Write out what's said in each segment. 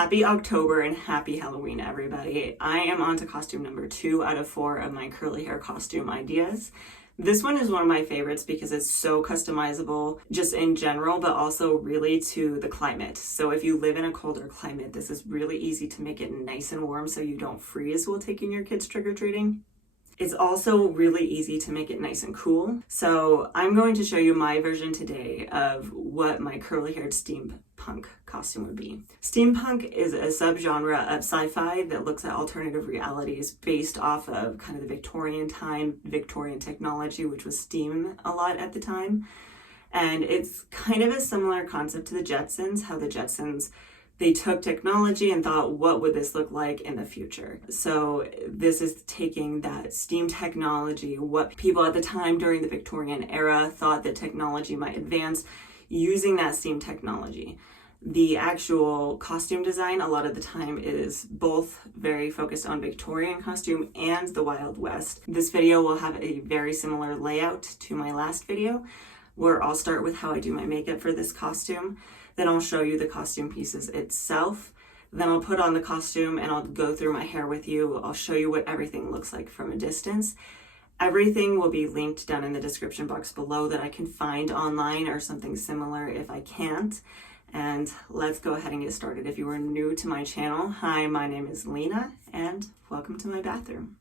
Happy October and happy Halloween, everybody. I am on to costume number 2 out of 4 of my curly hair costume ideas. This one is one of my favorites because it's so customizable just in general, but also really to the climate. So if you live in a colder climate, this is really easy to make it nice and warm so you don't freeze while taking your kids trick-or-treating. It's also really easy to make it nice and cool. So I'm going to show you my version today of what my curly-haired steampunk costume would be. Steampunk is a subgenre of sci-fi that looks at alternative realities based off of kind of the Victorian time, Victorian technology, which was steam a lot at the time. And it's kind of a similar concept to the Jetsons, how the Jetsons they took technology and thought, what would this look like in the future? So this is taking that steam technology, what people at the time during the Victorian era thought that technology might advance, using that steam technology. The actual costume design, a lot of the time, is both very focused on Victorian costume and the Wild West. This video will have a very similar layout to my last video, where I'll start with how I do my makeup for this costume. Then I'll show you the costume pieces itself. Then I'll put on the costume and I'll go through my hair with you. I'll show you what everything looks like from a distance. Everything will be linked down in the description box below that I can find online or something similar if I can't. And let's go ahead and get started. If you are new to my channel, hi, my name is Lena and welcome to my bathroom.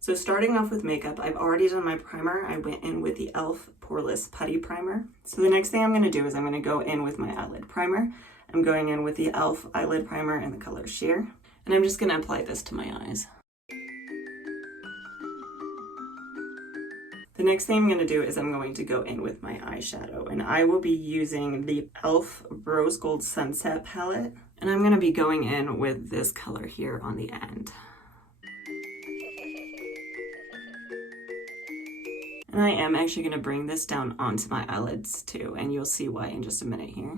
So starting off with makeup, I've already done my primer. I went in with the e.l.f. Poreless Putty Primer. So the next thing I'm going to do is I'm going to go in with my eyelid primer. I'm going in with the e.l.f. eyelid primer in the color Sheer. And I'm just going to apply this to my eyes. The next thing I'm going to do is I'm going to go in with my eyeshadow. And I will be using the e.l.f. Rose Gold Sunset palette. And I'm going to be going in with this color here on the end. And I am actually going to bring this down onto my eyelids too, and you'll see why in just a minute here.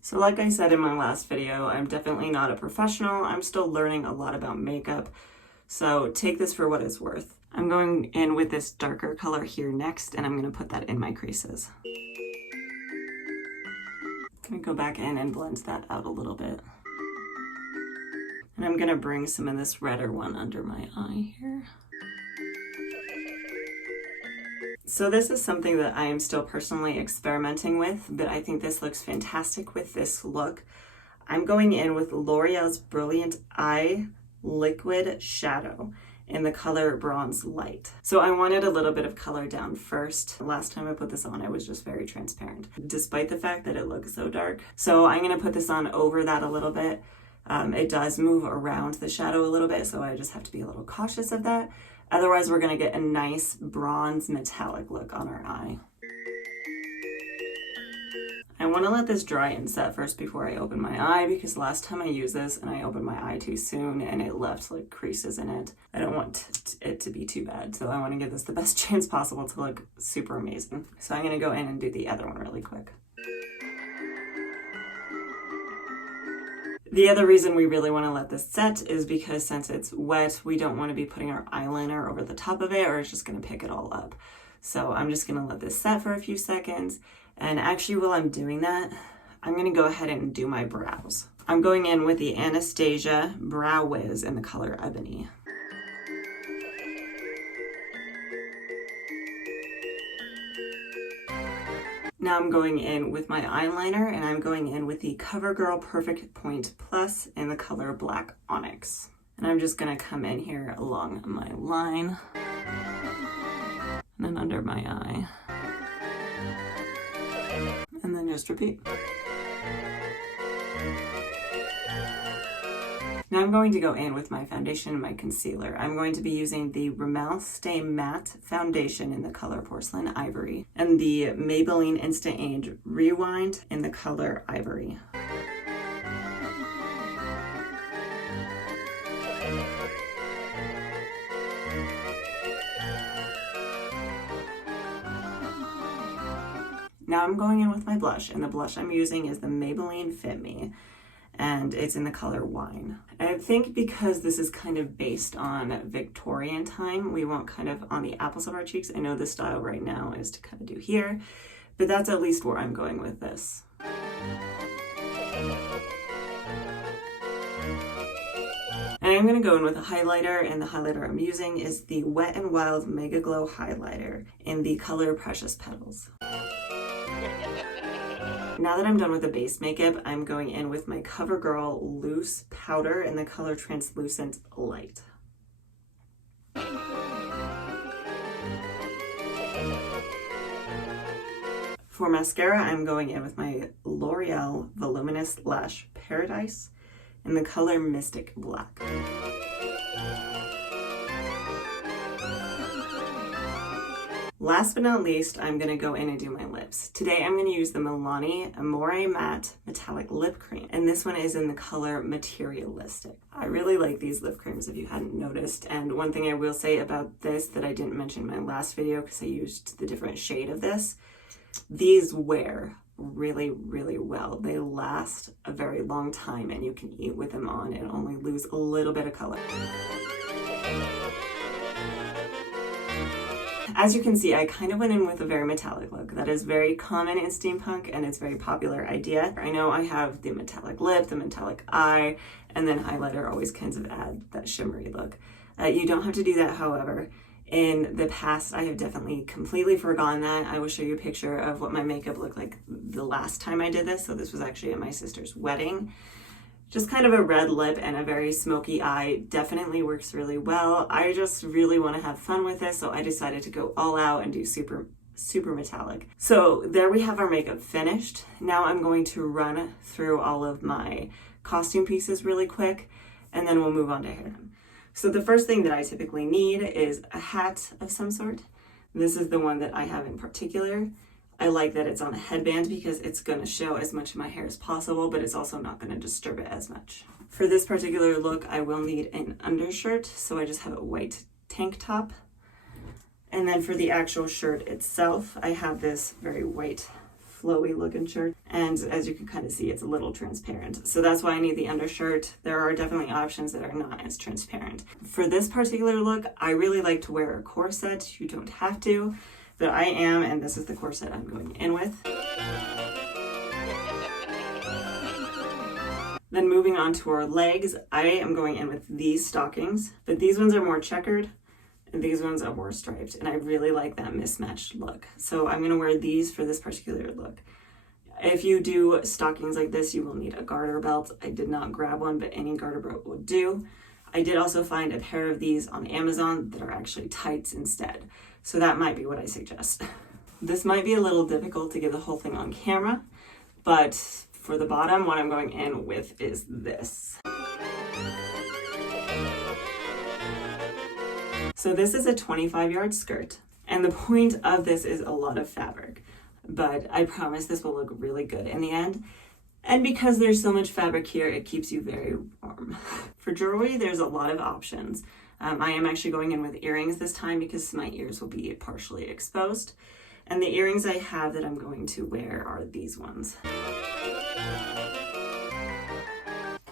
So like I said in my last video, I'm definitely not a professional. I'm still learning a lot about makeup, so take this for what it's worth. I'm going in with this darker color here next, and I'm going to put that in my creases. I'm going to go back in and blend that out a little bit. And I'm going to bring some of this redder one under my eye here. So this is something that I am still personally experimenting with, but I think this looks fantastic with this look. I'm going in with L'Oreal's Brilliant Eye Liquid Shadow in the color Bronze Light. So I wanted a little bit of color down first. Last time I put this on, it was just very transparent, despite the fact that it looks so dark. So I'm gonna put this on over that a little bit. It does move around the shadow a little bit, so I just have to be a little cautious of that. Otherwise, we're gonna get a nice bronze metallic look on our eye. I want to let this dry and set first before I open my eye, because last time I used this and I opened my eye too soon and it left like creases in it. I don't want it to be too bad, so I want to give this the best chance possible to look super amazing. So I'm going to go in and do the other one really quick. The other reason we really want to let this set is because since it's wet, we don't want to be putting our eyeliner over the top of it or it's just going to pick it all up. So I'm just going to let this set for a few seconds. And actually, while I'm doing that, I'm going to go ahead and do my brows. I'm going in with the Anastasia Brow Wiz in the color Ebony. Now I'm going in with my eyeliner, and I'm going in with the CoverGirl Perfect Point Plus in the color Black Onyx. And I'm just going to come in here along my line, and then under my eye. And then just repeat. Now I'm going to go in with my foundation and my concealer. I'm going to be using the Rimmel Stay Matte Foundation in the color Porcelain Ivory and the Maybelline Instant Age Rewind in the color Ivory. Now I'm going in with my blush, and the blush I'm using is the Maybelline Fit Me. and it's in the color wine. I think because this is kind of based on Victorian time, we want kind of on the apples of our cheeks. I know the style right now is to kind of do here, but that's at least where I'm going with this. And I'm going to go in with a highlighter, and the highlighter I'm using is the Wet n Wild Mega Glow Highlighter in the color Precious Petals. Now that I'm done with the base makeup, I'm going in with my CoverGirl Loose Powder in the color Translucent Light. For mascara, I'm going in with my L'Oreal Voluminous Lash Paradise in the color Mystic Black. Last but not least, I'm going to go in and do my lips. Today I'm going to use the Milani Amore Matte Metallic Lip Cream, and this one is in the color Materialistic. I really like these lip creams if you hadn't noticed, and one thing I will say about this that I didn't mention in my last video because I used the different shade of this, these wear really, really well. They last a very long time and you can eat with them on and only lose a little bit of color. As you can see, I kind of went in with a very metallic look. That is very common in steampunk and it's a very popular idea. I know I have the metallic lip, the metallic eye, and then highlighter always kinds of add that shimmery look. You don't have to do that, however. In the past, I have definitely completely forgotten that. I will show you a picture of what my makeup looked like the last time I did this. So this was actually at my sister's wedding. Just kind of a red lip and a very smoky eye definitely works really well. I just really want to have fun with this, so I decided to go all out and do super metallic. So there we have our makeup finished. Now I'm going to run through all of my costume pieces really quick, and then we'll move on to hair. So the first thing that I typically need is a hat of some sort. This is the one that I have in particular. I like that it's on a headband because it's going to show as much of my hair as possible, but it's also not going to disturb it as much. For this particular look, I will need an undershirt, so I just have a white tank top. And then for the actual shirt itself, I have this very white, flowy looking shirt. And as you can kind of see, it's a little transparent. So that's why I need the undershirt. There are definitely options that are not as transparent. For this particular look, I really like to wear a corset. You don't have to. But I am, and this is the corset I'm going in with. Then moving on to our legs, I am going in with these stockings, but these ones are more checkered, and these ones are more striped, and I really like that mismatched look. So I'm gonna wear these for this particular look. If you do stockings like this, you will need a garter belt. I did not grab one, but any garter belt would do. I did also find a pair of these on Amazon that are actually tights instead. So that might be what I suggest. This might be a little difficult to get the whole thing on camera, but for the bottom, what I'm going in with is this. So this is a 25-yard skirt, and the point of this is a lot of fabric, but I promise this will look really good in the end. And because there's so much fabric here, it keeps you very warm. For jewelry, there's a lot of options. I am actually going in with earrings this time because my ears will be partially exposed. And the earrings I have that I'm going to wear are these ones.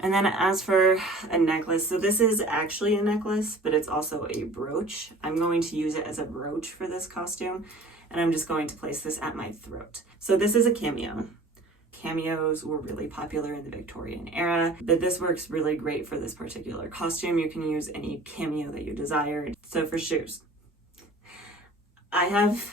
And then as for a necklace, so this is actually a necklace, but it's also a brooch. I'm going to use it as a brooch for this costume, and I'm just going to place this at my throat. So this is a cameo. Cameos were really popular in the Victorian era, but this works really great for this particular costume. You can use any cameo that you desire. So for shoes, I have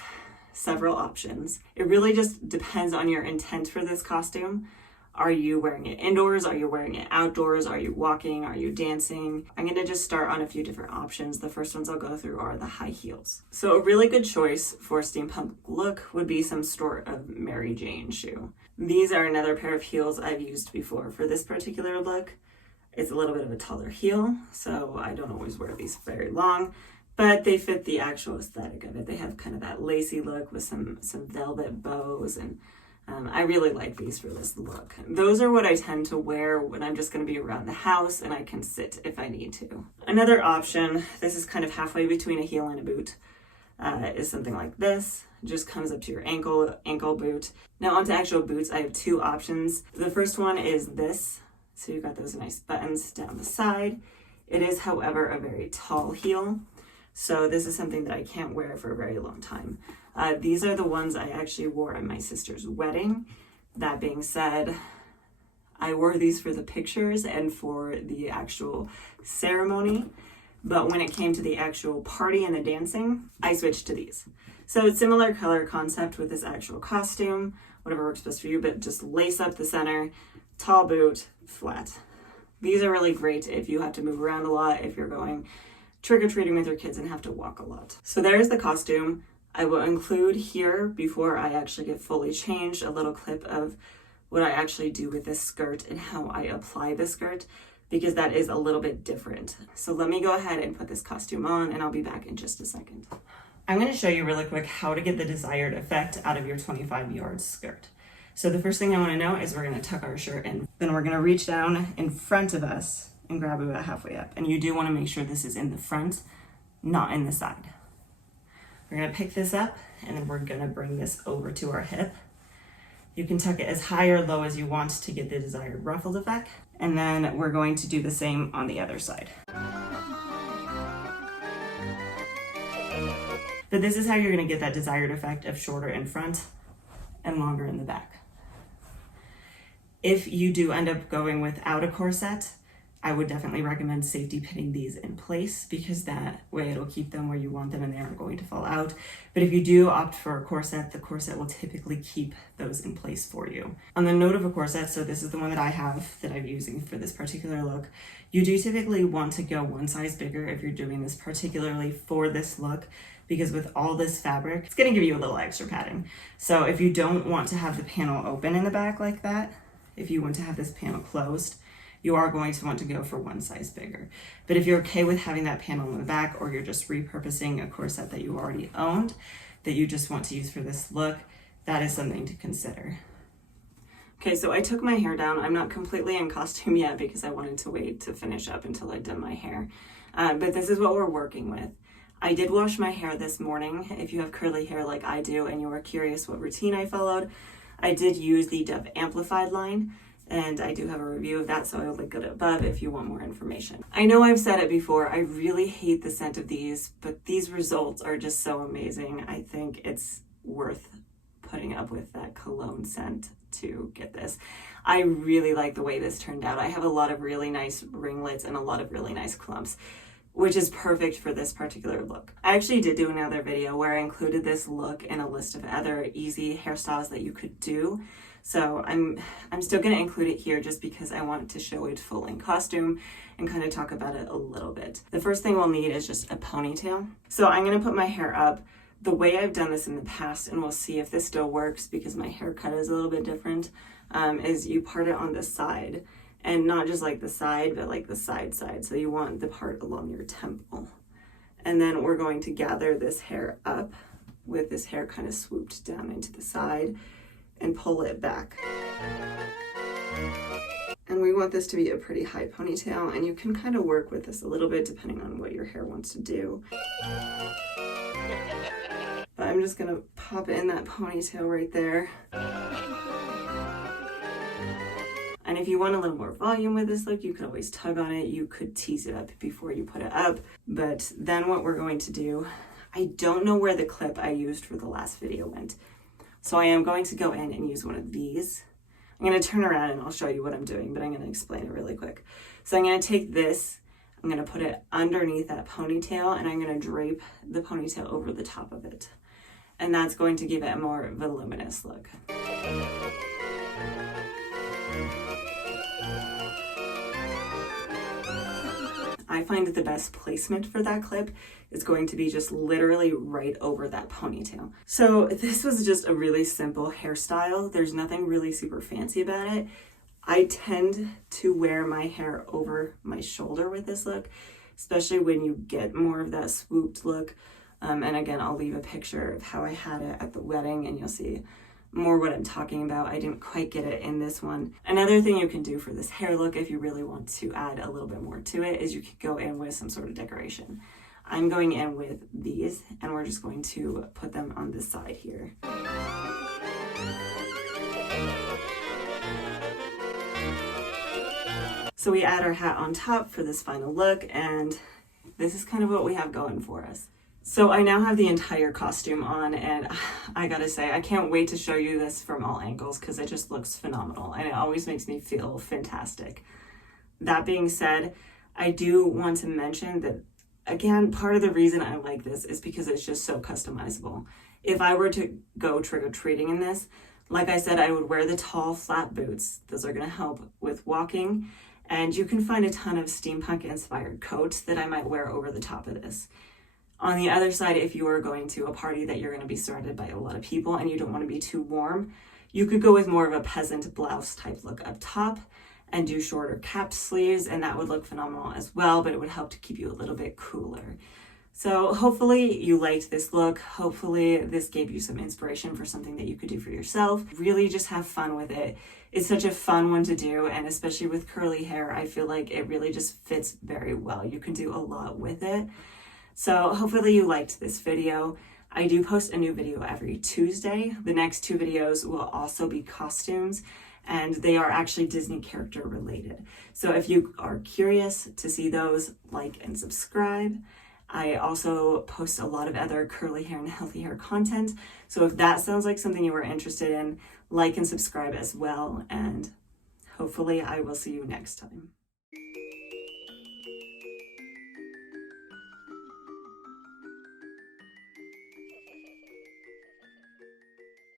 several options. It really just depends on your intent for this costume. Are you wearing it indoors? Are you wearing it outdoors? Are you walking? Are you dancing? I'm going to just start on a few different options. The first ones I'll go through are the high heels. So a really good choice for a steampunk look would be some sort of Mary Jane shoe. These are another pair of heels I've used before for this particular look. It's a little bit of a taller heel, so I don't always wear these very long, but they fit the actual aesthetic of it. They have kind of that lacy look with some velvet bows, and I really like these for this look. Those are what I tend to wear when I'm just going to be around the house and I can sit if I need to. Another option, this is kind of halfway between a heel and a boot, is something like this. It just comes up to your ankle boot. Now onto actual boots, I have two options. The first one is this. So you've got those nice buttons down the side. It is, however, a very tall heel. So this is something that I can't wear for a very long time. These are the ones I actually wore at my sister's wedding. That being said, I wore these for the pictures and for the actual ceremony. But when it came to the actual party and the dancing, I switched to these. So it's similar color concept with this actual costume, whatever works best for you, but just lace up the center, tall boot, flat. These are really great if you have to move around a lot, if you're going trick-or-treating with your kids and have to walk a lot. So there's the costume. I will include here, before I actually get fully changed, a little clip of what I actually do with this skirt and how I apply the skirt, because that is a little bit different. So let me go ahead and put this costume on and I'll be back in just a second. I'm going to show you really quick how to get the desired effect out of your 25-yard skirt. So the first thing I want to know is we're going to tuck our shirt in. Then we're going to reach down in front of us and grab about halfway up. And you do want to make sure this is in the front, not in the side. We're going to pick this up and then we're going to bring this over to our hip. You can tuck it as high or low as you want to get the desired ruffled effect. And then we're going to do the same on the other side. But this is how you're going to get that desired effect of shorter in front and longer in the back. If you do end up going without a corset, I would definitely recommend safety pinning these in place, because that way it'll keep them where you want them and they aren't going to fall out. But if you do opt for a corset, the corset will typically keep those in place for you. On the note of a corset, so this is the one that I have that I'm using for this particular look, you do typically want to go one size bigger if you're doing this particularly for this look, because with all this fabric, it's going to give you a little extra padding. So if you don't want to have the panel open in the back like that, if you want to have this panel closed, you are going to want to go for one size bigger. But if you're okay with having that panel in the back, or you're just repurposing a corset that you already owned that you just want to use for this look, that is something to consider. Okay, so I took my hair down. I'm not completely in costume yet because I wanted to wait to finish up until I'd done my hair. But this is what we're working with. I did wash my hair this morning. If you have curly hair like I do and you are curious what routine I followed, I did use the Dove Amplified line, and I do have a review of that, so I'll link it above if you want more information. I know I've said it before, I really hate the scent of these, but these results are just so amazing. I think it's worth putting up with that cologne scent to get this. I really like the way this turned out. I have a lot of really nice ringlets and a lot of really nice clumps, which is perfect for this particular look. I actually did do another video where I included this look in a list of other easy hairstyles that you could do. So I'm still gonna include it here just because I want to show it full in costume and kind of talk about it a little bit. The first thing we'll need is just a ponytail. So I'm gonna put my hair up. The way I've done this in the past, and we'll see if this still works because my haircut is a little bit different, is you part it on the side. And not just like the side, but like the side. So you want the part along your temple. And then we're going to gather this hair up with this hair kind of swooped down into the side and pull it back. And we want this to be a pretty high ponytail, and you can kind of work with this a little bit depending on what your hair wants to do. But I'm just gonna pop in that ponytail right there. And if you want a little more volume with this look, you could always tug on it. You could tease it up before you put it up. But then what we're going to do, I don't know where the clip I used for the last video went. So I am going to go in and use one of these. I'm going to turn around and I'll show you what I'm doing, but I'm going to explain it really quick. So I'm going to take this, I'm going to put it underneath that ponytail, and I'm going to drape the ponytail over the top of it. And that's going to give it a more voluminous look. I find that the best placement for that clip is going to be just literally right over that ponytail. So this was just a really simple hairstyle. There's nothing really super fancy about it. I tend to wear my hair over my shoulder with this look, especially when you get more of that swooped look. And again, I'll leave a picture of how I had it at the wedding and you'll see more what I'm talking about. I didn't quite get it in this one. Another thing you can do for this hair look, if you really want to add a little bit more to it, is you could go in with some sort of decoration. I'm going in with these, and we're just going to put them on this side here. So we add our hat on top for this final look, and this is kind of what we have going for us. So I now have the entire costume on, and I gotta say, I can't wait to show you this from all angles because it just looks phenomenal and it always makes me feel fantastic. That being said, I do want to mention that, again, part of the reason I like this is because it's just so customizable. If I were to go trick-or-treating in this, like I said, I would wear the tall flat boots. Those are gonna help with walking. And you can find a ton of steampunk inspired coats that I might wear over the top of this. On the other side, if you are going to a party that you're going to be surrounded by a lot of people and you don't want to be too warm, you could go with more of a peasant blouse type look up top and do shorter cap sleeves, and that would look phenomenal as well, but it would help to keep you a little bit cooler. So hopefully you liked this look. Hopefully this gave you some inspiration for something that you could do for yourself. Really just have fun with it. It's such a fun one to do, and especially with curly hair, I feel like it really just fits very well. You can do a lot with it. So hopefully you liked this video. I do post a new video every Tuesday. The next 2 videos will also be costumes, and they are actually Disney character related. So if you are curious to see those, like and subscribe. I also post a lot of other curly hair and healthy hair content. So if that sounds like something you are interested in, like and subscribe as well. And hopefully I will see you next time.